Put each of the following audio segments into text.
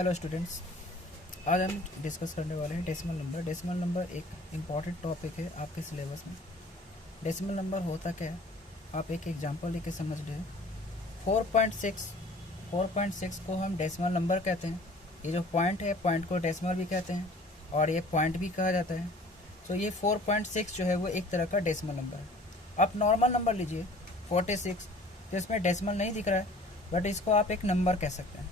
Hello students, आज हम discuss करने वाले हैं डेसिमल नंबर। डेसिमल नंबर एक इम्पॉर्टेंट टॉपिक है आपके सिलेबस में। डेसिमल नंबर होता क्या है, आप एक एग्जांपल लेके समझ लीजिए। 4.6 को हम डेसिमल नंबर कहते हैं। ये जो पॉइंट है, पॉइंट को डेसिमल भी कहते हैं और ये पॉइंट भी कहा जाता है। तो ये 4.6 जो है वो एक तरह का डेसिमल नंबर है। आप नॉर्मल नंबर लीजिए 46, तो इसमें डेसिमल नहीं दिख रहा है, बट इसको आप एक नंबर कह सकते हैं।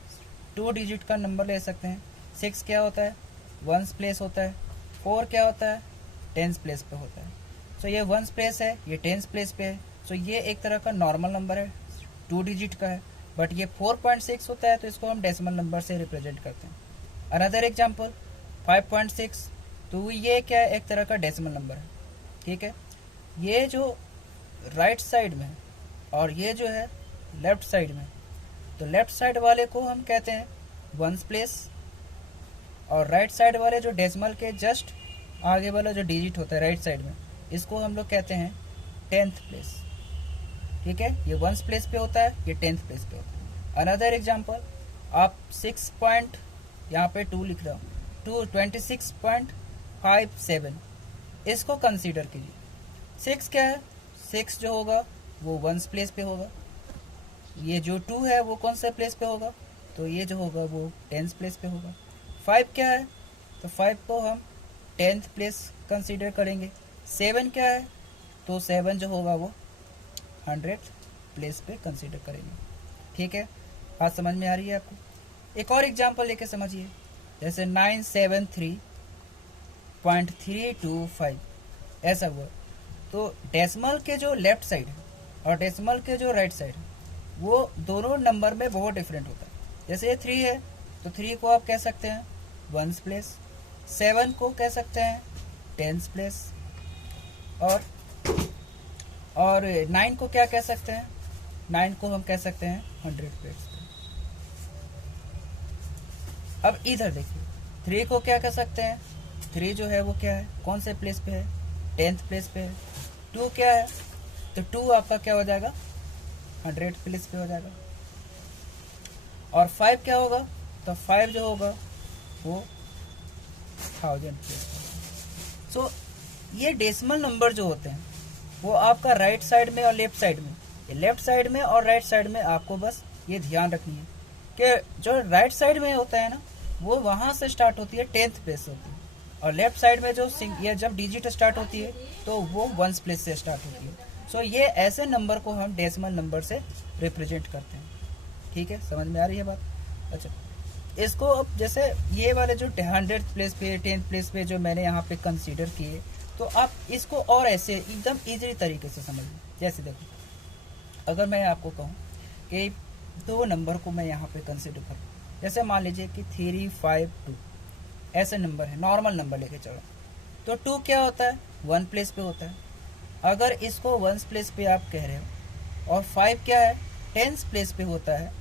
2 डिजिट का नंबर ले सकते हैं। 6 क्या होता है, वंस प्लेस होता है। 4 क्या होता है, टेंस प्लेस पे होता है। सो ये वंस प्लेस है, ये टेंस प्लेस पे है। सो ये एक तरह का नॉर्मल नंबर है, 2 डिजिट का है। बट ये 4.6 होता है, तो इसको हम डेसिमल नंबर से रिप्रेजेंट करते हैं। अनदर एग्जाम्पल 5.6, तो ये क्या है, एक तरह का डेसिमल नंबर है। ठीक है, ये जो राइट साइड में और ये जो है लेफ्ट साइड में, तो लेफ्ट साइड वाले को हम कहते हैं वंस प्लेस, और राइट साइड वाले जो डेसिमल के जस्ट आगे वाला जो डिजिट होता है राइट साइड में, इसको हम लोग कहते हैं 10th प्लेस। ठीक है, ये वंस प्लेस पे होता है, ये 10th प्लेस पे होता है। अनदर एग्जाम्पल, आप 6 पॉइंट यहाँ पे 2 लिख रहा हूँ, 26.57, इसको कंसीडर कीजिए। 6 क्या है, 6 जो होगा वो वंस प्लेस पे होगा। ये जो 2 है वो कौन से प्लेस पे होगा, तो ये जो होगा वो 10th प्लेस पे होगा। 5 क्या है, तो 5 को हम 10th प्लेस कंसीडर करेंगे। 7 क्या है, तो 7 जो होगा वो 100th प्लेस पे कंसीडर करेंगे। ठीक है, बात समझ में आ रही है आपको। एक और एग्जांपल लेके समझिए, जैसे 973.325 ऐसा हुआ। तो डेसिमल के जो लेफ्ट साइड है और डेसिमल के जो राइट साइड है, वो दोनों नंबर में बहुत डिफरेंट होता है। जैसे ये 3 है, तो 3 को आप कह सकते हैं वंस प्लेस, 7 को कह सकते हैं टेंस प्लेस, और 9 को क्या कह सकते हैं, 9 को हम कह सकते हैं 100 प्लेस। अब इधर देखिए, 3 को क्या कह सकते हैं, 3 जो है वो क्या है, कौन से प्लेस पे है, 10th प्लेस पे है। 2 क्या है, तो 2 आपका क्या हो जाएगा, 100 प्लेस पे हो जाएगा। और 5 क्या होगा, तो 5 जो होगा वो 1000 प्लेस होगा। सो ये डेसिमल नंबर जो होते हैं वो आपका राइट साइड में और लेफ्ट साइड में, लेफ्ट साइड में और राइट साइड में आपको बस ये ध्यान रखनी है कि जो राइट साइड में होता है ना, वो वहाँ से स्टार्ट होती है, 10th प्लेस होती है। और लेफ्ट साइड में जो ये जब डिजिट स्टार्ट होती है तो वो वंस प्लेस से स्टार्ट होती है। सो ये ऐसे नंबर को हम डेसिमल नंबर से रिप्रेजेंट करते हैं। ठीक है, समझ में आ रही है बात। अच्छा, इसको अब जैसे ये वाले जो 100th प्लेस पे, 10th प्लेस पे जो मैंने यहाँ पे कंसीडर किए, तो आप इसको और ऐसे एकदम इजी तरीके से समझिए। जैसे देखो, अगर मैं आपको कहूँ कि 2 नंबर को मैं यहाँ पे कंसीडर करूँ, जैसे मान लीजिए कि 352 ऐसे नंबर है, नॉर्मल नंबर लेके चलो, तो 2 क्या होता है, 1 प्लेस पे होता है। अगर इसको 1 प्लेस पे आप कह रहे हो, और 5 क्या है, 10th प्लेस पे होता है,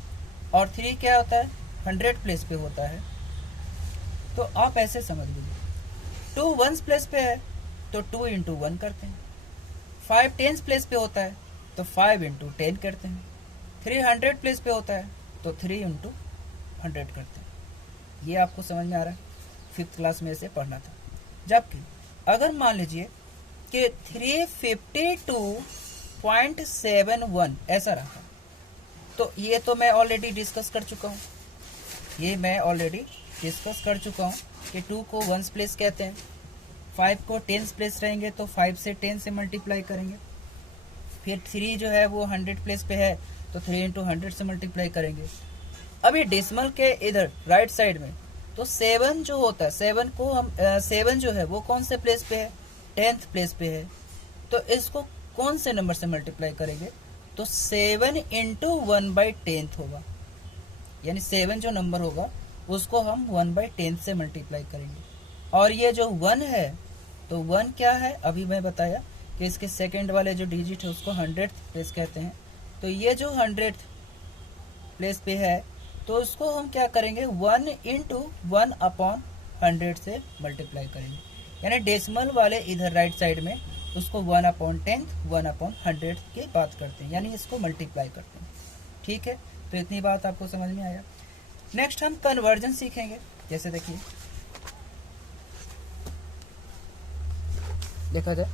और 3 क्या होता है, 100 प्लेस पे होता है, तो आप ऐसे समझ लीजिए। 2 1 प्लेस पे है तो 2 इंटू 1 करते हैं। 5 10th प्लेस पे होता है तो 5 इंटू 10 करते हैं। 3 100 प्लेस पे होता है तो 3 इंटू 100 करते हैं। ये आपको समझ में आ रहा है, 5th क्लास में इसे पढ़ना था। जबकि अगर मान लीजिए कि 352.71 ऐसा रहा, तो ये तो मैं ऑलरेडी डिस्कस कर चुका हूँ, कि 2 को 1 प्लेस कहते हैं, 5 को 10th प्लेस रहेंगे तो 5 से 10 से मल्टीप्लाई करेंगे। फिर 3 जो है वो 100 प्लेस पे है तो 3 इंटू 100 से मल्टीप्लाई करेंगे। अब ये डेसिमल के इधर राइट साइड में, तो 7 जो होता है, 7 को हम 7 जो है वो कौन से प्लेस पे है, 10th प्लेस पे है। तो इसको कौन से नंबर से मल्टीप्लाई करेंगे, तो 7 इंटू 1/10 होगा। यानी 7 जो नंबर होगा उसको हम 1/10 से मल्टीप्लाई करेंगे। और ये जो 1 है, तो 1 क्या है, अभी मैं बताया कि इसके सेकंड वाले जो डिजिट है उसको 100th प्लेस कहते हैं। तो ये जो 100th प्लेस पे है, तो उसको हम क्या करेंगे, 1 इंटू 1/100 से मल्टीप्लाई करेंगे। यानी डेसिमल वाले इधर राइट साइड में उसको 1/10 1/100 की बात करते हैं, यानी इसको मल्टीप्लाई करते हैं। ठीक है, तो इतनी बात आपको समझ में आया। नेक्स्ट हम कन्वर्जन सीखेंगे। जैसे देखिए, देखा जाए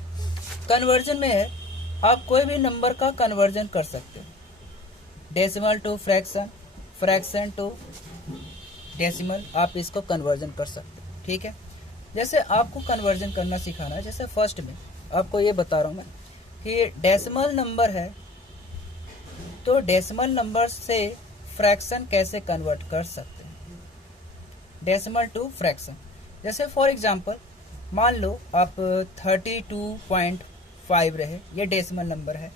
कन्वर्जन में है, आप कोई भी नंबर का कन्वर्जन कर सकते हैं, decimal to fraction, fraction to decimal, आप इसको कन्वर्जन कर सकते हैं। ठीक है, जैसे आपको कन्वर्जन करना सिखाना है, जैसे फर्स्ट में आपको ये बता रहा हूँ मैं कि डेसिमल नंबर है, तो डेसिमल नंबर से फ्रैक्शन कैसे कन्वर्ट कर सकते हैं, डेसिमल टू फ्रैक्शन। जैसे फॉर एग्जांपल मान लो आप 32.5 रहे, ये डेसिमल नंबर है,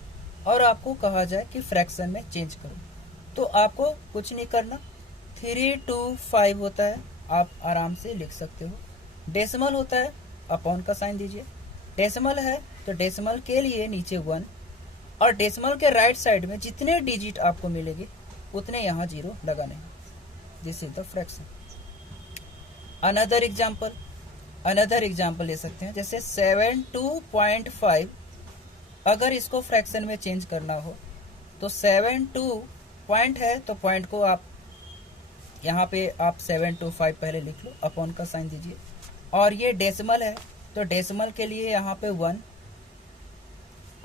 और आपको कहा जाए कि फ्रैक्शन में चेंज करो, तो आपको कुछ नहीं करना, 325 होता है, आप आराम से लिख सकते हो। डेसिमल होता है, अपॉन का साइन दीजिए, डेसिमल है तो डेसिमल के लिए नीचे 1, और डेसिमल के राइट साइड में जितने डिजिट आपको मिलेंगे उतने यहाँ 0 लगाने हैं। This is the fraction. Another example ले सकते हैं, जैसे 72.5, अगर इसको फ्रैक्शन में चेंज करना हो तो 72 पॉइंट है तो पॉइंट को आप यहाँ पे आप 725 पहले लिख लो, अपॉन का साइन दीजिए, और ये डेसिमल है तो डेसिमल के लिए यहाँ पे 1,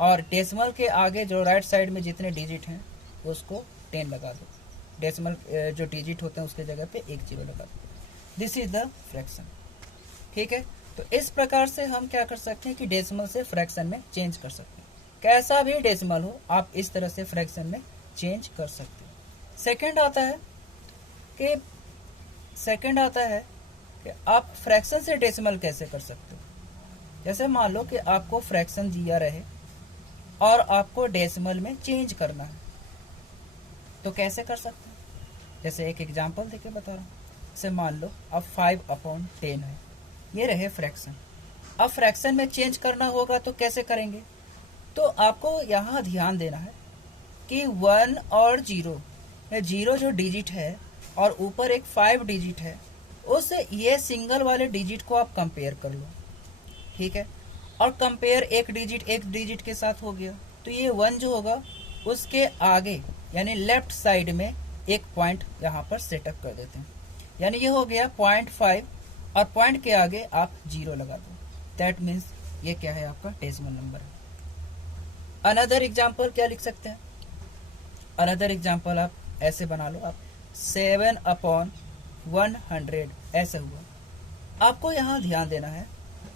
और डेसिमल के आगे जो राइट साइड में जितने डिजिट हैं उसको 10 लगा दो, डेसिमल जो डिजिट होते हैं उसके जगह पे 1 0 लगा दो। This is the fraction. ठीक है, तो इस प्रकार से हम क्या कर सकते हैं कि डेसिमल से फ्रैक्शन में चेंज कर सकते हैं। कैसा भी डेसिमल हो आप इस तरह से फ्रैक्शन में चेंज कर सकते हैं। सेकंड आता है कि आप फ्रैक्शन से डेसिमल कैसे कर सकते हो। जैसे मान लो कि आपको फ्रैक्शन दिया रहे और आपको डेसिमल में चेंज करना है, तो कैसे कर सकते हैं। जैसे एक एग्जांपल देके बता रहा हूँ। जैसे मान लो अब 5/10 है, ये रहे फ्रैक्शन। अब फ्रैक्शन में चेंज करना होगा तो कैसे करेंगे, तो आपको यहाँ ध्यान देना है कि 1 और 0 जो डिजिट है और ऊपर एक 5 डिजिट है, उस ये सिंगल वाले डिजिट को आप कंपेयर कर लो। ठीक है, और कंपेयर एक डिजिट के साथ हो गया, तो ये 1 जो होगा उसके आगे यानी लेफ्ट साइड में एक पॉइंट यहाँ पर सेटअप कर देते हैं, यानी ये हो गया 0.5, और पॉइंट के आगे आप 0 लगा दो। दैट मीन्स ये क्या है, आपका डेसिमल नंबर है। अनदर एग्जाम्पल क्या लिख सकते हैं, अनदर एग्जाम्पल आप ऐसे बना लो, आप 7/100 ऐसे हुआ। आपको यहाँ ध्यान देना है,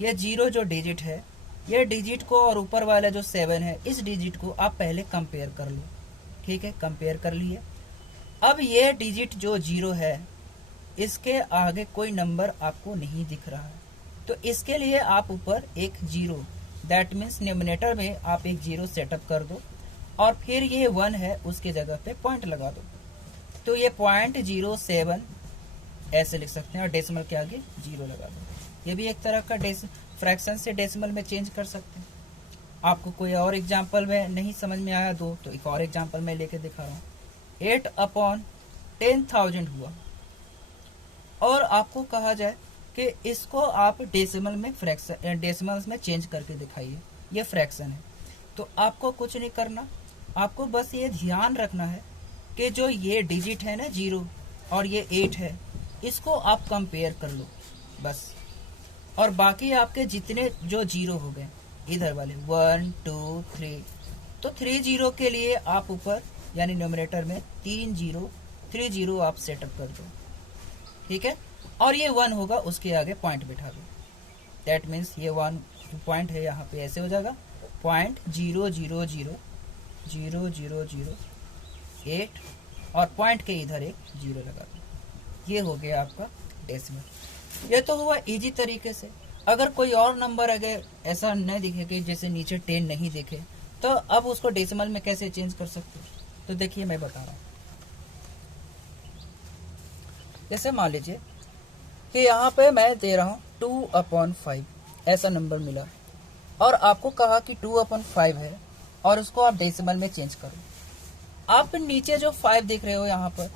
ये 0 जो डिजिट है, ये डिजिट को और ऊपर वाला जो 7 है, इस डिजिट को आप पहले कंपेयर कर लो। ठीक है, कंपेयर कर लिए। अब ये डिजिट जो 0 है, इसके आगे कोई नंबर आपको नहीं दिख रहा है, तो इसके लिए आप ऊपर एक 0, दैट मीन्स न्यूमरेटर में आप एक 0 सेटअप कर दो, और फिर ये 1 है उसके जगह पे पॉइंट लगा दो, तो ये 0.07 ऐसे लिख सकते हैं, और डेसिमल के आगे 0 लगा दो। ये भी एक तरह का फ्रैक्शन से डेसिमल में चेंज कर सकते हैं। आपको कोई और एग्जाम्पल में नहीं समझ में आया दो, तो एक और एग्जाम्पल मैं लेके दिखा रहा हूँ। 8/10,000 हुआ, और आपको कहा जाए कि इसको आप डेसिमल में चेंज करके दिखाइए, ये फ्रैक्शन है। तो आपको कुछ नहीं करना, आपको बस ये ध्यान रखना है कि जो ये डिजिट है ना 0 और ये 8 है, इसको आप कंपेयर कर लो बस, और बाकी आपके जितने जो 0 हो गए इधर वाले 1 2 3, तो 3 0 के लिए आप ऊपर यानी न्यूमरेटर में 3 0 आप सेटअप कर दो। ठीक है, और ये 1 होगा उसके आगे पॉइंट बैठा दो, दैट मीन्स ये 1 पॉइंट है यहाँ पे ऐसे हो जाएगा 0.0000008, और पॉइंट के इधर एक 0 लगा दो। ये हो गया आपका डेसिमल। ये तो हुआ इजी तरीके से। अगर कोई और नंबर अगर ऐसा नहीं दिखे कि जैसे नीचे 10 नहीं दिखे, तो अब उसको डेसिमल में कैसे चेंज कर सकते हो, तो देखिए मैं बता रहा हूँ। जैसे मान लीजिए कि यहाँ पे मैं दे रहा हूँ 2/5 ऐसा नंबर मिला, और आपको कहा कि 2/5 है और उसको आप डेसिमल में चेंज करो। आप नीचे जो 5 देख रहे हो यहाँ पर,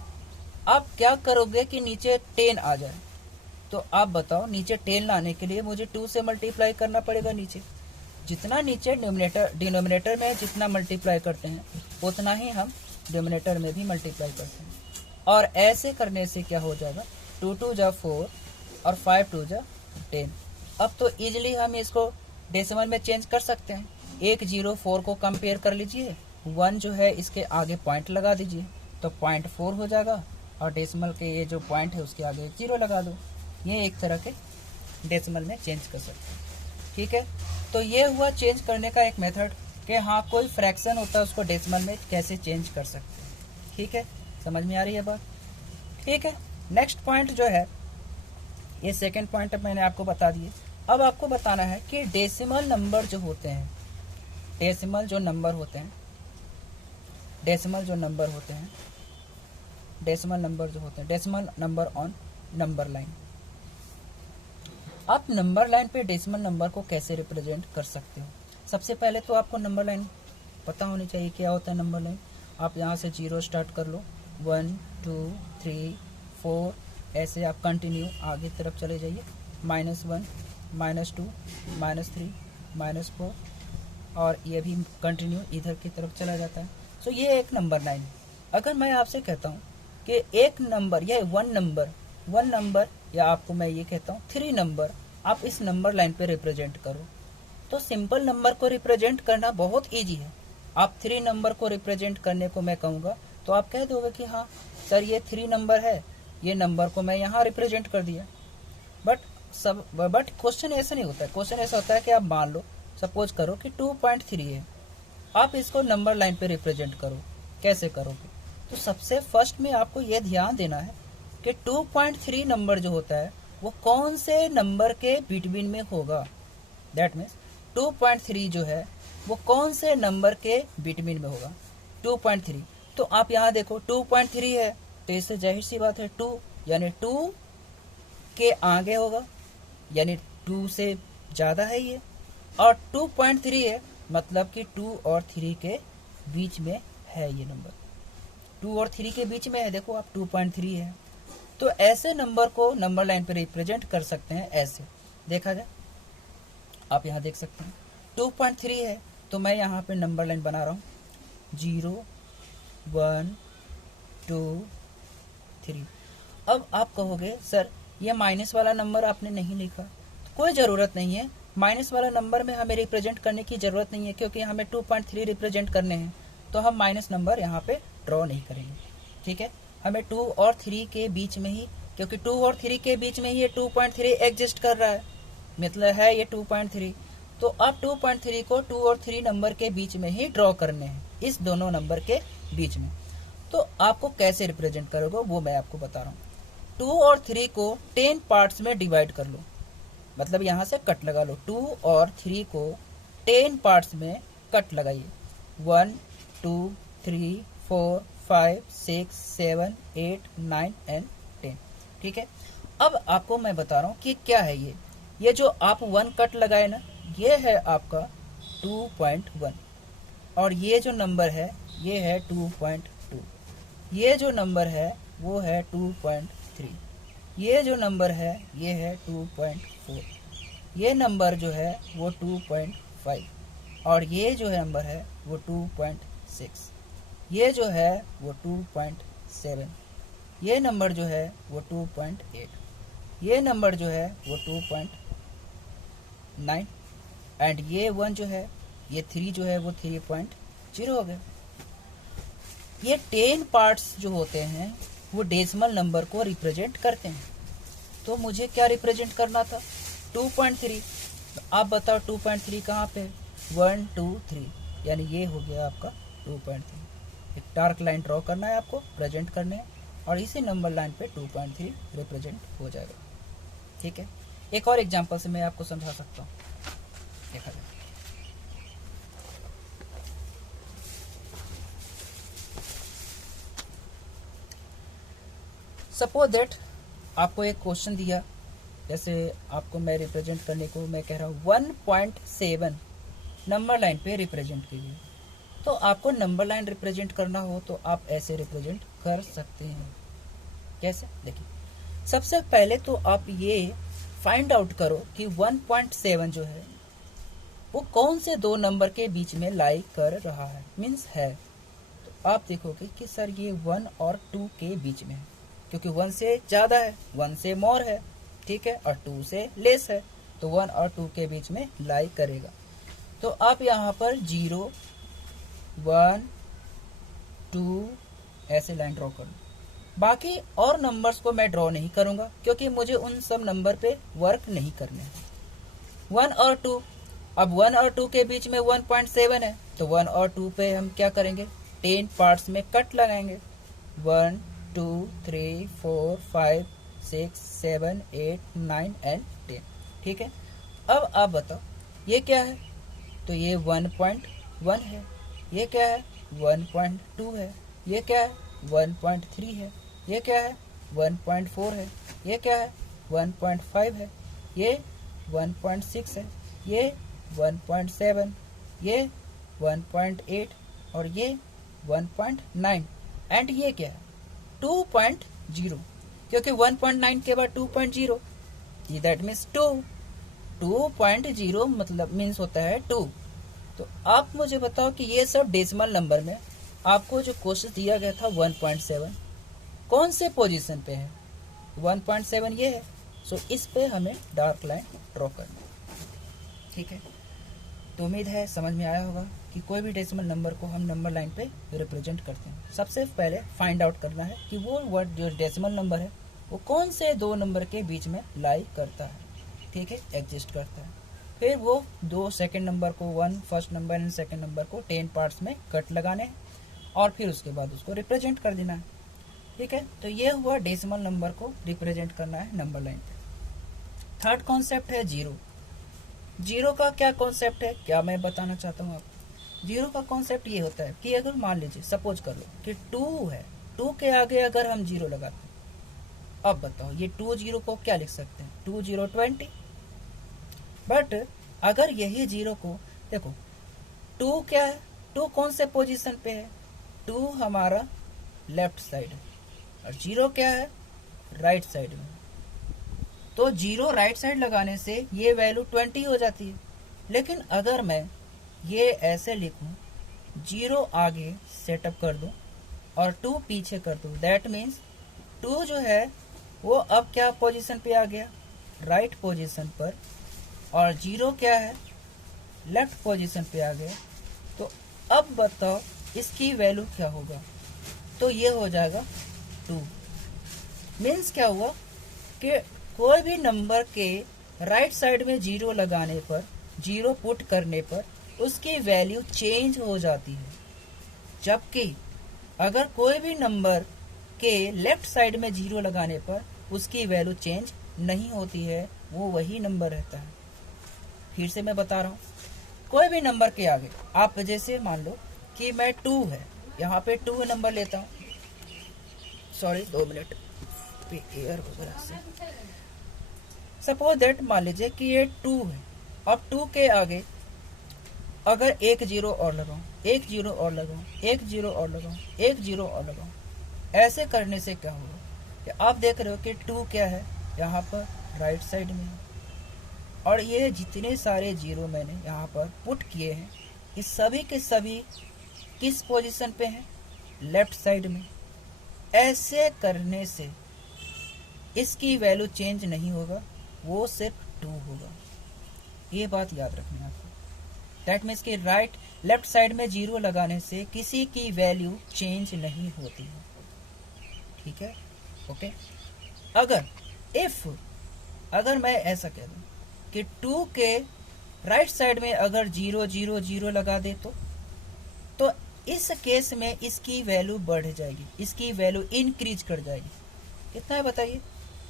आप क्या करोगे कि नीचे 10 आ जाए, तो आप बताओ नीचे 10 लाने के लिए मुझे 2 से मल्टीप्लाई करना पड़ेगा। नीचे जितना नीचे डिनोमिनेटर में जितना मल्टीप्लाई करते हैं उतना ही हम डिनोमिनेटर में भी मल्टीप्लाई करते हैं। और ऐसे करने से क्या हो जाएगा, 2 2 जा 4 और 5 2 जा 10। अब तो इजिली हम इसको डेसिमल में चेंज कर सकते हैं। 1 0 4 को कंपेयर कर लीजिए, 1 जो है इसके आगे पॉइंट लगा दीजिए तो 0.4 हो जाएगा, और डेसिमल के ये जो पॉइंट है उसके आगे 0 लगा दो। ये एक तरह के डेसिमल में चेंज कर सकते हैं। ठीक है, तो ये हुआ चेंज करने का एक मेथड कि हाँ कोई फ्रैक्शन होता है उसको डेसिमल में कैसे चेंज कर सकते हैं। ठीक है, समझ में आ रही है बात। ठीक है, नेक्स्ट पॉइंट जो है, ये सेकंड पॉइंट मैंने आपको बता दिए। अब आपको बताना है कि डेसिमल नंबर जो होते हैं, डेसिमल जो नंबर होते हैं, decimal number on number line. आप नंबर लाइन पे डेसिमल नंबर को कैसे रिप्रेजेंट कर सकते हो। सबसे पहले तो आपको नंबर लाइन पता होनी चाहिए क्या होता है नंबर लाइन। आप यहाँ से 0 स्टार्ट कर लो, 1 2 3 4, ऐसे आप कंटिन्यू आगे तरफ चले जाइए, -1 -2 -3 -4, और ये भी कंटिन्यू इधर की तरफ चला जाता है। सो ये एक नंबर लाइन है। अगर मैं आपसे कहता हूँ कि एक नंबर या वन नंबर या आपको मैं ये कहता हूँ 3 नंबर आप इस नंबर लाइन पे रिप्रेजेंट करो, तो सिंपल नंबर को रिप्रेजेंट करना बहुत ईजी है। आप 3 नंबर को रिप्रेजेंट करने को मैं कहूँगा तो आप कह दोगे कि हाँ सर ये 3 नंबर है, ये नंबर को मैं यहाँ रिप्रेजेंट कर दिया। बट क्वेश्चन ऐसा नहीं होता है। क्वेश्चन ऐसा होता है कि आप मान लो, सपोज करो कि 2.3 है, आप इसको नंबर लाइन पे रिप्रेजेंट करो। कैसे करोगे? तो सबसे फर्स्ट में आपको ये ध्यान देना है कि 2.3 नंबर जो होता है वो कौन से नंबर के बिटवीन में होगा। दैट मीन्स 2.3 जो है वो कौन से नंबर के बिटवीन में होगा। 2.3, तो आप यहाँ देखो 2.3 है तो इससे जाहिर सी बात है 2 यानी 2 के आगे होगा, यानी 2 से ज़्यादा है ये, और 2.3 है मतलब कि 2 और 3 के बीच में है ये नंबर। 2 और 3 के बीच में है, देखो आप 2.3 है। तो ऐसे नंबर को नंबर लाइन पे रिप्रेजेंट कर सकते हैं। ऐसे देखा जाए, आप यहाँ देख सकते हैं 2.3 है तो मैं यहाँ पे नंबर लाइन बना रहा हूँ 0 1 2 3। अब आप कहोगे सर ये माइनस वाला नंबर आपने नहीं लिखा, तो कोई ज़रूरत नहीं है। माइनस वाला नंबर में हमें रिप्रेजेंट करने की ज़रूरत नहीं है, क्योंकि हमें 2.3 रिप्रेजेंट करने हैं, तो हम माइनस नंबर यहाँ पे ड्रॉ नहीं करेंगे। ठीक है, हमें 2 और 3 के बीच में ही, क्योंकि 2 और 3 के बीच में ही ये 2.3 एग्जिस्ट कर रहा है, मतलब है ये 2.3। तो आप 2.3 को 2 और 3 नंबर के बीच में ही ड्रॉ करने हैं, इस दोनों नंबर के बीच में। तो आपको कैसे रिप्रेजेंट करोगे वो मैं आपको बता रहा हूँ। 2 और 3 को 10 पार्ट्स में डिवाइड कर लो, मतलब यहाँ से कट लगा लो। 2 और 3 को 10 पार्ट्स में कट लगाइए, 1 2 3 4 5 6 7 8 9 एंड 10। ठीक है, अब आपको मैं बता रहा हूँ कि क्या है ये जो आप 1 कट लगाए ना, ये है आपका 2.1, और ये जो नंबर है ये है 2.2, ये जो नंबर है वो है 2.3, ये जो नंबर है ये है 2.4, ये नंबर जो है वो 2.5, और ये जो नंबर है वो 2.6, ये जो है वो 2.7, ये नंबर जो है वो 2.8, ये नंबर जो है वो 2.9, एंड ये 1 जो है, ये 3 जो है वो 3.0 हो गया। ये 10 पार्ट्स जो होते हैं वो डेसिमल नंबर को रिप्रेजेंट करते हैं। तो मुझे क्या रिप्रेजेंट करना था? 2.3। तो आप बताओ 2.3 कहाँ पे? 1 2 3, यानी ये हो गया आपका 2.3। एक डार्क लाइन ड्रॉ करना है आपको, प्रेजेंट करने हैं, और इसी नंबर लाइन पे 2.3 रिप्रेजेंट हो जाएगा। ठीक है, एक और एग्जांपल से मैं आपको समझा सकता हूँ। देखा जाए, सपोज दैट आपको एक क्वेश्चन दिया, जैसे आपको मैं रिप्रेजेंट करने को मैं कह रहा हूँ 1.7 नंबर लाइन पे रिप्रेजेंट कीजिए। तो आपको नंबर लाइन रिप्रेजेंट करना हो तो आप ऐसे रिप्रेजेंट कर सकते हैं। कैसे? देखिए, सबसे पहले तो आप ये फाइंड आउट करो कि 1.7 जो है वो कौन से दो नंबर के बीच में लाई कर रहा है, मीन्स है। तो आप देखोगे कि सर ये 1 और 2 के बीच में है, क्योंकि 1 से ज़्यादा है, 1 से मोर है, ठीक है, और 2 से लेस है, तो 1 और 2 के बीच में लाई करेगा। तो आप यहाँ पर 0 1 2 ऐसे लाइन ड्रॉ कर लो। बाकी और नंबर्स को मैं ड्रॉ नहीं करूँगा, क्योंकि मुझे उन सब नंबर पे वर्क नहीं करने हैं। 1 और 2, अब 1 और 2 के बीच में 1.7 है, तो 1 और 2 पे हम क्या करेंगे, 10 पार्ट्स में कट लगाएंगे। 1 2 3 4 5 6 7 8 9 एंड 10, ठीक है। अब आप बताओ ये क्या है, तो ये 1.1 है, ये क्या है 1.2 है, ये क्या है 1.3 है, ये क्या है 1.4 है, ये क्या है 1.5 है, ये 1.6 है, ये 1.7, ये 1.8 और ये 1.9 एंड ये क्या है 2.0, क्योंकि 1.9 के बाद 2.0, दैट मीन्स 2.0 मतलब मीन्स होता है 2। तो आप मुझे बताओ कि ये सब डेसिमल नंबर में आपको जो क्वेश्चन दिया गया था 1.7 कौन से पोजीशन पे है, 1.7 ये है। सो इस पे हमें डार्क लाइन ड्रॉ करना, ठीक है। तो उम्मीद है समझ में आया होगा कि कोई भी डेसिमल नंबर को हम नंबर लाइन पे रिप्रेजेंट करते हैं। सबसे पहले फाइंड आउट करना है कि वो वर्ड जो डेसिमल नंबर है वो कौन से दो नंबर के बीच में लाई करता है, ठीक है, एग्जिस्ट करता है। फिर वो दो सेकंड नंबर को, 1 first number and second number को 10 पार्ट्स में कट लगाने हैं और फिर उसके बाद उसको रिप्रेजेंट कर देना है, ठीक है। तो ये हुआ डेसिमल नंबर को रिप्रेजेंट करना है नंबर लाइन पे। थर्ड कॉन्सेप्ट है जीरो। जीरो का क्या कॉन्सेप्ट है, क्या मैं बताना चाहता हूँ आपको। जीरो का कॉन्सेप्ट ये होता है कि अगर मान लीजिए सपोज कर लो कि 2 है, 2 के आगे अगर हम जीरो लगाते हैं, अब बताओ ये 2 जीरो को क्या लिख सकते हैं, 2 0 20। बट अगर यही जीरो को देखो, 2 क्या है, 2 कौन से पोजीशन पे है, 2 हमारा लेफ्ट साइड है और जीरो क्या है राइट साइड में। तो जीरो राइट साइड लगाने से ये वैल्यू 20 हो जाती है। लेकिन अगर मैं ये ऐसे लिखूं, जीरो आगे सेटअप कर दूं और 2 पीछे कर दूं, दैट मीन्स 2 जो है वो अब क्या पोजीशन पे आ गया, राइट पोजीशन पर, और जीरो क्या है लेफ्ट पोजीशन पे आ गया। तो अब बताओ इसकी वैल्यू क्या होगा, तो ये हो जाएगा 2। मीन्स क्या हुआ कि कोई भी नंबर के राइट साइड में जीरो लगाने पर, जीरो पुट करने पर उसकी वैल्यू चेंज हो जाती है, जबकि अगर कोई भी नंबर के लेफ्ट साइड में जीरो लगाने पर उसकी वैल्यू चेंज नहीं होती है, वो वही नंबर रहता है। फिर से मैं बता रहा हूँ, कोई भी नंबर के आगे आप जैसे मान लो कि मैं 2 है, यहाँ पे 2 नंबर लेता हूँ, सॉरी 2 मिनट पे एयर वगैरह से। सपोज दैट मान लीजिए कि ये 2 है, अब 2 के आगे अगर एक जीरो और लगाऊं, एक जीरो और लगाऊं, एक जीरो और लगाऊं, एक जीरो और लगाऊं, ऐसे करने से क्या होगा कि आप देख रहे हो कि 2 क्या है यहाँ पर राइट साइड में है, और ये जितने सारे जीरो मैंने यहाँ पर पुट किए हैं ये सभी के सभी किस पोजीशन पे हैं, लेफ्ट साइड में। ऐसे करने से इसकी वैल्यू चेंज नहीं होगा, वो सिर्फ 2 होगा। ये बात याद रखनी है आपको। दैट मीन्स कि राइट लेफ्ट साइड में जीरो लगाने से किसी की वैल्यू चेंज नहीं होती है, ठीक है, ओके। अगर मैं ऐसा कह दूं कि 2 के राइट साइड में अगर 0 0 0 लगा दे तो इस केस में इसकी वैल्यू बढ़ जाएगी, इसकी वैल्यू इंक्रीज कर जाएगी। कितना है बताइए,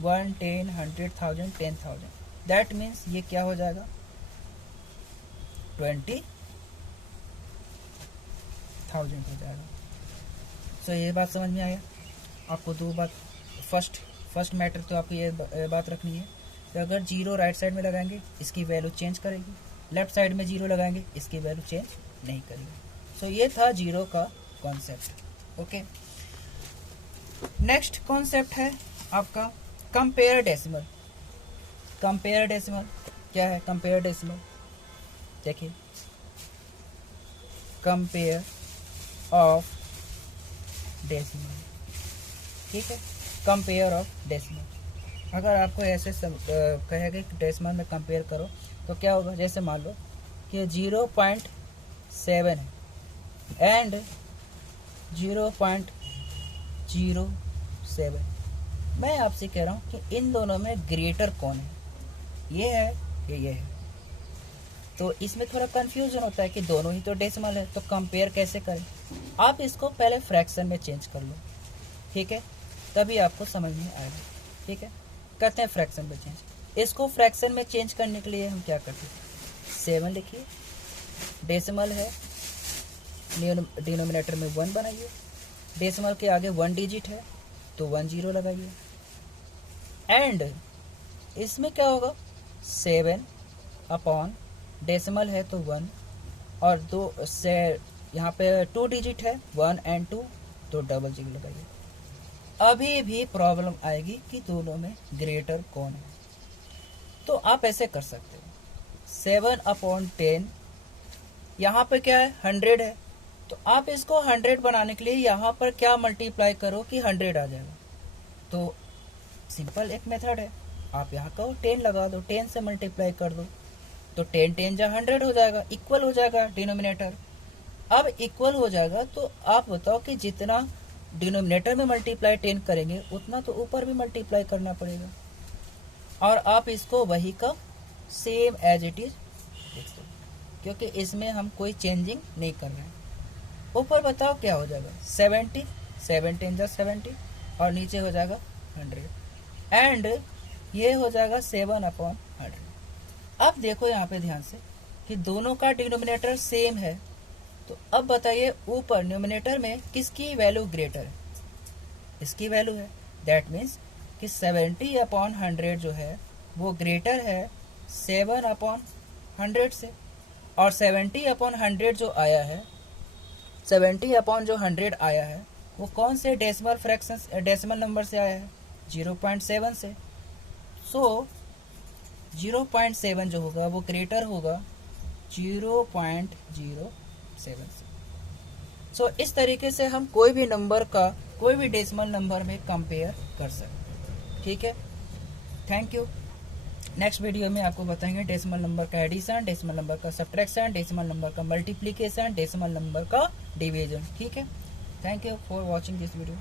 1 10 100 1000 10,000। दैट मीन्स ये क्या हो जाएगा 20,000 हो जाएगा। सो ये बात समझ में आया आपको। दो बात, फर्स्ट मैटर तो आपको ये बात रखनी है कि अगर जीरो राइट साइड में लगाएंगे इसकी वैल्यू चेंज करेगी, लेफ्ट साइड में जीरो लगाएंगे इसकी वैल्यू चेंज नहीं करेगी। सो ये था जीरो का कॉन्सेप्ट, ओके। नेक्स्ट कॉन्सेप्ट है आपका कंपेयर डेसिमल। कंपेयर डेसिमल क्या है, कंपेयर डेसिमल देखिए, कंपेयर ऑफ डेसिमल, ठीक है, कंपेयर ऑफ डेसिमल। अगर आपको ऐसे कहेगा कि डेसिमल में कंपेयर करो तो क्या होगा, जैसे मान लो कि 0.7 है एंड 0.07, मैं आपसे कह रहा हूँ कि इन दोनों में ग्रेटर कौन है, ये है कि ये है। तो इसमें थोड़ा कन्फ्यूजन होता है कि दोनों ही तो डेसिमल है, तो कंपेयर कैसे करें। आप इसको पहले फ्रैक्शन में चेंज कर लो, ठीक है, तभी आपको समझ में आएगा, ठीक है। करते हैं फ्रैक्शन में चेंज। इसको फ्रैक्शन में चेंज करने के लिए हम क्या करते हैं, 7 लिखिए, डेसिमल है, डिनोमिनेटर में 1 बनाइए, डेसिमल के आगे 1 डिजिट है तो 1 0 लगाइए, एंड इसमें क्या होगा 7 अपॉन डेसिमल है तो 1 और 2 से यहाँ पे 2 डिजिट है 1 and 2 तो डबल 0 लगाइए। अभी भी प्रॉब्लम आएगी कि दोनों में ग्रेटर कौन है, तो आप ऐसे कर सकते हो 7 अपॉन 10, यहाँ पर क्या है 100 है, तो आप इसको 100 बनाने के लिए यहाँ पर क्या मल्टीप्लाई करो कि 100 आ जाएगा। तो सिंपल एक मेथड है, आप यहाँ कहो 10 लगा दो, 10 से मल्टीप्लाई कर दो तो 10 10 जा 100 हो जाएगा, इक्वल हो जाएगा डिनोमिनेटर। अब इक्वल हो जाएगा तो आप बताओ कि जितना डिनोमिनेटर में मल्टीप्लाई 10 करेंगे उतना तो ऊपर भी मल्टीप्लाई करना पड़ेगा, और आप इसको वही का सेम एज इट इज देख दो, क्योंकि इसमें हम कोई चेंजिंग नहीं कर रहे हैं। ऊपर बताओ क्या हो जाएगा 70, 7 10 जा 70 और नीचे हो जाएगा 100 एंड ये हो जाएगा 7 अपॉन 100। अब देखो यहाँ पे ध्यान से कि दोनों का डिनोमिनेटर सेम है, तो अब बताइए ऊपर न्यूमिनेटर में किसकी वैल्यू ग्रेटर है, इसकी वैल्यू है। दैट मीन्स कि 70 अपॉन 100 जो है वो ग्रेटर है 7 अपॉन 100 से, और 70 अपॉन 100 जो आया है, 70 अपॉन जो 100 आया है वो कौन से डेसिमल फ्रैक्शन डेसिमल नंबर से आया है, 0.7 से। सो 0.7 जो होगा वो ग्रेटर होगा 0.07 से। सो इस तरीके से हम कोई भी नंबर का कोई भी डेसिमल नंबर में कंपेयर कर सकते हैं, ठीक है। Thank you. नेक्स्ट वीडियो में आपको बताएंगे डेसिमल नंबर का एडिशन, डेसिमल नंबर का सब्ट्रैक्शन, डेसिमल नंबर का मल्टीप्लिकेशन, डेसिमल नंबर का डिवीजन, ठीक है। Thank you for watching this video.